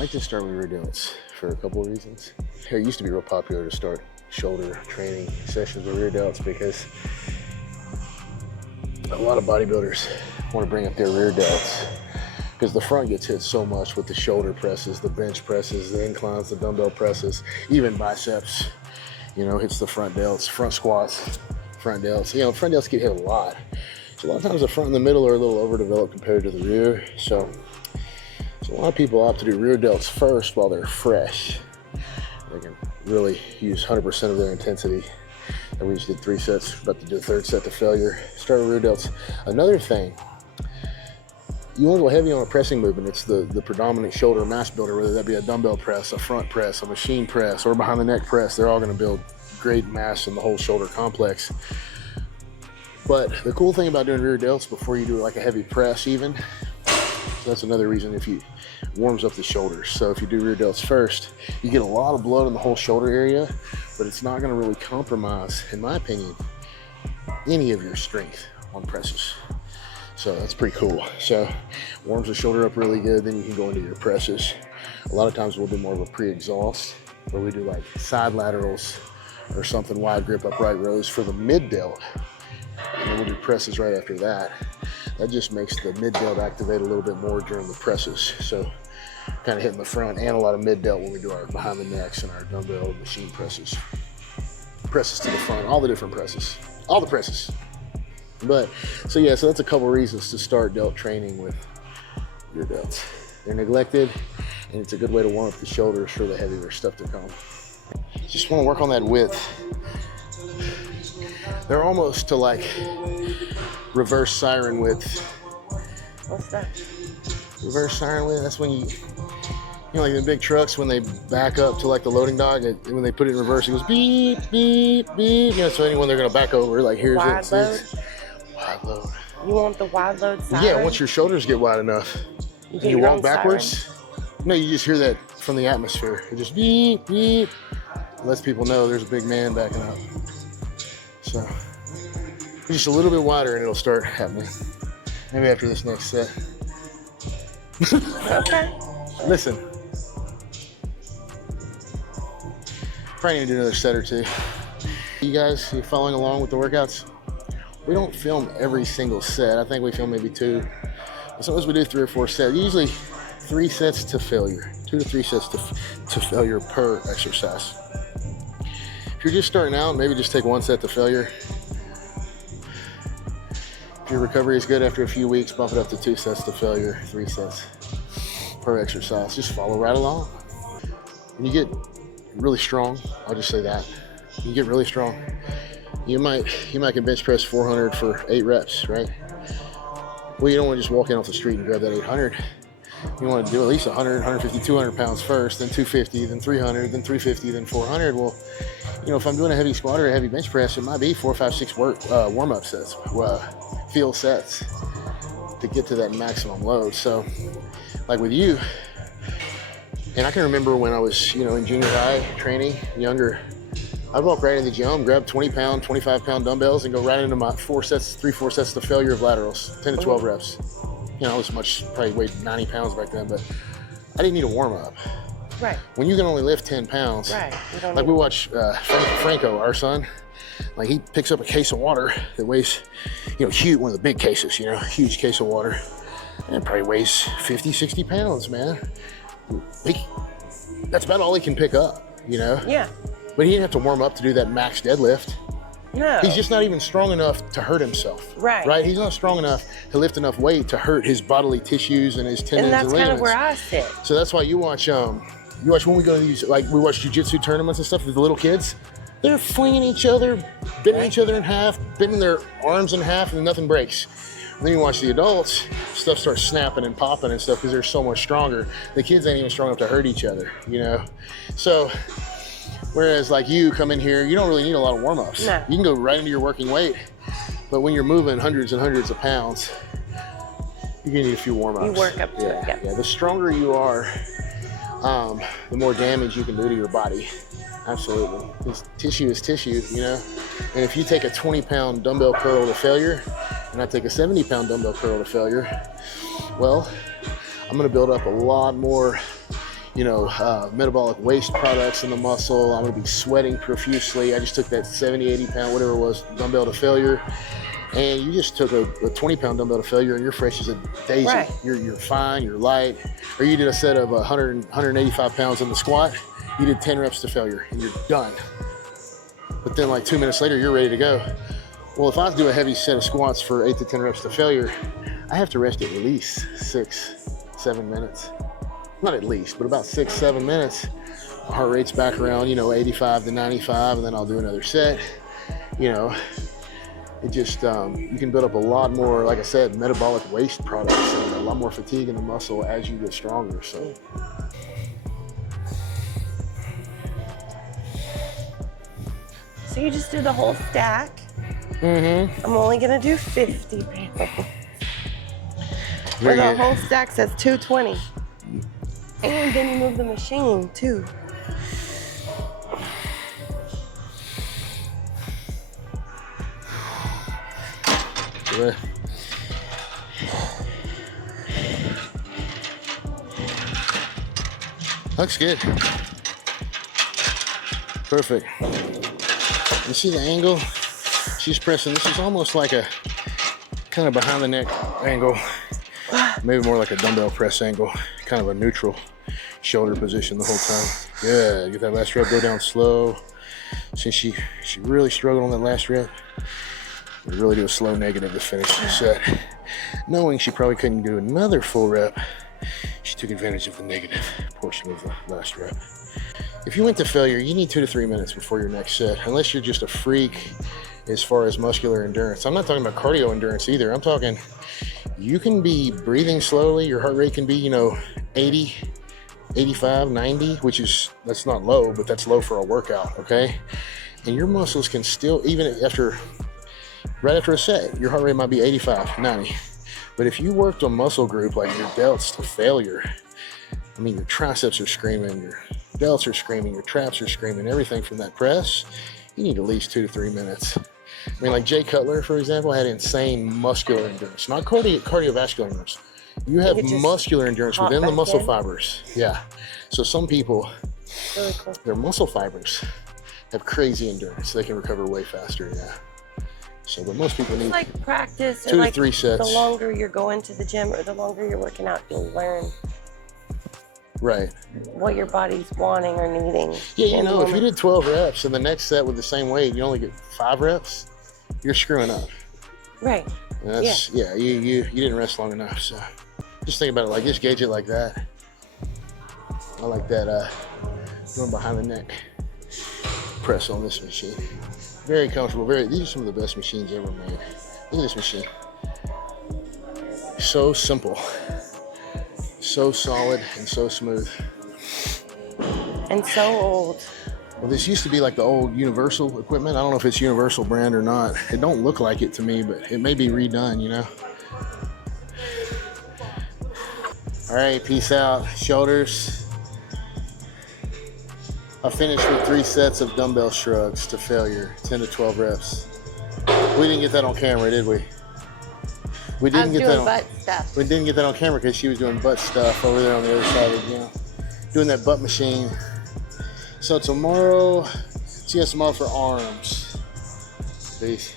like to start with rear delts for a couple of reasons. It used to be real popular to start shoulder training sessions with rear delts because a lot of bodybuilders want to bring up their rear delts because the front gets hit so much with the shoulder presses, the bench presses, the inclines, the dumbbell presses, even biceps, you know, hits the front delts, front squats, front delts. You know, front delts get hit a lot. So a lot of times the front and the middle are a little overdeveloped compared to the rear. So a lot of people opt to do rear delts first while they're fresh. They can really use 100% of their intensity. And we just did 3 sets, about to do a 3rd set to failure. Start with rear delts. Another thing, you want to go heavy on a pressing movement. It's the predominant shoulder mass builder, whether that be a dumbbell press, a front press, a machine press, or behind the neck press. They're all going to build great mass in the whole shoulder complex. But the cool thing about doing rear delts before you do like a heavy press even, so that's another reason if you warms up the shoulders. So if you do rear delts first, you get a lot of blood in the whole shoulder area, but it's not going to really compromise, in my opinion, any of your strength on presses. So that's pretty cool. So warms the shoulder up really good, then you can go into your presses. A lot of times we'll do more of a pre-exhaust where we do like side laterals or something, wide grip upright rows for the mid delt. And then we'll do presses right after that. That just makes the mid delt activate a little bit more during the presses. So kind of hitting the front and a lot of mid delt when we do our behind the necks and our dumbbell machine presses. Presses to the front, all the different presses, all the presses. But so yeah, so that's a couple reasons to start delt training with your delts. They're neglected and it's a good way to warm up the shoulders for the heavier stuff to come. Just want to work on that width. They're almost to like reverse siren width. What's that? Reverse siren width, that's when you know, like the big trucks, when they back up to like the loading dock, when they put it in reverse, it goes beep, beep, beep. You know, so anyone they're gonna back over, like here's wide it. Load? Wide load. You want the wide load siren? Yeah, once your shoulders get wide enough, you walk backwards. Siren? No, you just hear that from the atmosphere. It just beep, beep. It lets people know there's a big man backing up. So just a little bit wider and it'll start happening. Maybe after this next set. Okay. Listen. Probably need to do another set or two. You guys, you following along with the workouts? We don't film every single set. I think we film maybe 2. Sometimes we do 3 or 4 sets. Usually 3 sets to failure. 2 to 3 sets to failure per exercise. If you're just starting out, maybe just take 1 set to failure. If your recovery is good after a few weeks, bump it up to 2 sets to failure, 3 sets per exercise. Just follow right along. When you get really strong, I'll just say that. You get really strong, you might can bench press 400 for 8 reps, right? Well, you don't want to just walk in off the street and grab that 800. You want to do at least 100, 150, 200 pounds first, then 250, then 300, then 350, then 400. Well, you know, if I'm doing a heavy squat or a heavy bench press, it might be 4, 5, 6 warm-up sets, field sets to get to that maximum load. So, like with you, and I can remember when I was, you know, in junior high training, younger, I'd walk right in the gym, grab 20-pound, 25-pound dumbbells, and go right into my 3, 4 sets to failure of laterals, 10 to 12 reps. You know, I was probably weighed 90 pounds back then, but I didn't need a warm up. Right. When you can only lift 10 pounds, right. Like we watch Franco, our son, like he picks up a case of water that weighs, you know, huge, one of the big cases, you know, huge case of water, and it probably weighs 50, 60 pounds, man. That's about all he can pick up, you know? Yeah. But he didn't have to warm up to do that max deadlift. No. He's just not even strong enough to hurt himself. Right. Right? He's not strong enough to lift enough weight to hurt his bodily tissues and his tendons and ligaments. And that's kind of where I sit. So that's why you watch when we go to these, like we watch jiu-jitsu tournaments and stuff with the little kids. They're flinging each other, bending each other in half, bending their arms in half, and nothing breaks. And then you watch the adults, stuff starts snapping and popping and stuff because they're so much stronger. The kids ain't even strong enough to hurt each other, you know? So, whereas like you come in here, you don't really need a lot of warm-ups. No. You can go right into your working weight, but when you're moving hundreds and hundreds of pounds, you're gonna need a few warm-ups. You work up to it, yeah. The stronger you are, the more damage you can do to your body. Absolutely. Because tissue is tissue, you know? And if you take a 20-pound dumbbell curl to failure, and I take a 70-pound dumbbell curl to failure, well, I'm gonna build up a lot more, you know, metabolic waste products in the muscle. I'm going to be sweating profusely. I just took that 70, 80 pound, whatever it was, dumbbell to failure. And you just took a 20-pound dumbbell to failure and you're fresh as a daisy. Right. You're fine, you're light. Or you did a set of 185 pounds in the squat. You did 10 reps to failure and you're done. But then like 2 minutes later, you're ready to go. Well, if I do a heavy set of squats for 8 to 10 reps to failure, I have to rest at least 6-7 minutes. Not at least, but about 6-7 minutes. My heart rate's back around, you know, 85 to 95, and then I'll do another set. You know, it just, you can build up a lot more, like I said, metabolic waste products and a lot more fatigue in the muscle as you get stronger, so. So you just did the whole stack. Mm-hmm. I'm only gonna do 50 pounds. Very The good. whole stack says 220. And then you move the machine too. Yeah. Looks good. Perfect. You see the angle? She's pressing. This is almost like a kind of behind the neck angle. Maybe more like a dumbbell press angle. Kind of a neutral shoulder position the whole time. Good. Get that last rep, go down slow. Since she really struggled on that last rep, we really do a slow negative to finish the set. Knowing she probably couldn't do another full rep, she took advantage of the negative portion of the last rep. If you went to failure, you need 2 to 3 minutes before your next set, unless you're just a freak as far as muscular endurance. I'm not talking about cardio endurance either. I'm talking, you can be breathing slowly, your heart rate can be, you know, 80, 85, 90, which is, that's not low, but that's low for a workout, okay? And your muscles can still, even after, right after a set, your heart rate might be 85, 90. But if you worked a muscle group like your delts to failure, I mean, your triceps are screaming, your delts are screaming, your traps are screaming, everything from that press, you need at least 2 to 3 minutes. I mean, like Jay Cutler, for example, had insane muscular endurance, not cardiovascular endurance. You have muscular endurance within the muscle fibers. Yeah. So some people, Really cool. their muscle fibers have crazy endurance. They can recover way faster, yeah. So, but most people need It's like practice, 2 or to like 3 sets. the longer you're going to the gym or the longer you're working out, you'll learn Right. what your body's wanting or needing. Yeah, you in the know, if you moment. did 12 reps and the next set with the same weight, you only get 5 reps, you're screwing up. Right. And that's, yeah, you didn't rest long enough. So just think about it, like, just gauge it like that. I like that going behind the neck press on this machine. Very comfortable. These are some of the best machines ever made. Look at this machine. So simple, so solid, and so smooth. And so old. Well, this used to be like the old Universal equipment. I don't know if it's Universal brand or not. It don't look like it to me, but it may be redone, you know? All right, peace out. Shoulders. I finished with 3 sets of dumbbell shrugs to failure, 10 to 12 reps. We didn't get that on camera, did we? We didn't get that on, butt stuff. we didn't get that on camera because she was doing butt stuff over there on the other side of the gym, doing that butt machine. So tomorrow, see us tomorrow for arms. Peace.